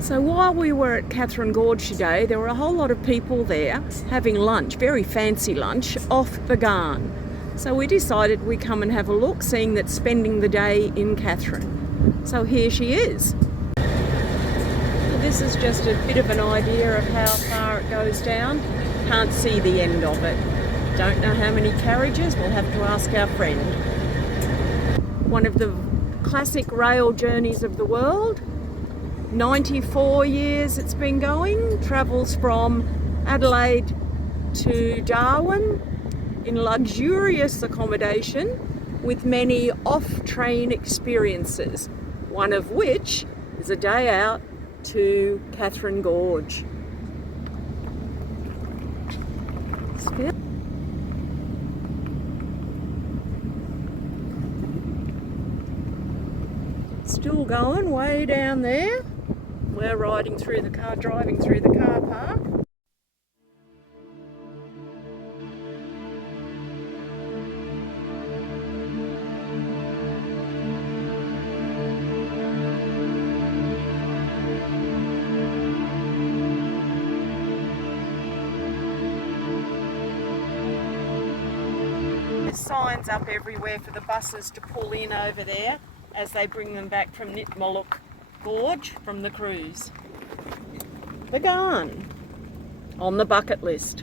So while we were at Katherine Gorge today, there were a whole lot of people there having lunch, very fancy lunch, off the Ghan. So we decided we'd come and have a look, seeing that spending the day in Katherine. So here she is. So this is just a bit of an idea of how far it goes down. Can't see the end of it. Don't know how many carriages, we'll have to ask our friend. One of the classic rail journeys of the world. 94 years it's been going, travels from Adelaide to Darwin in luxurious accommodation with many off-train experiences, one of which is a day out to Katherine Gorge. Still going way down there. We're driving through the car park. There's signs up everywhere for the buses to pull in over there as they bring them back from Nitmiluk Gorge from the cruise. The Ghan on the bucket list.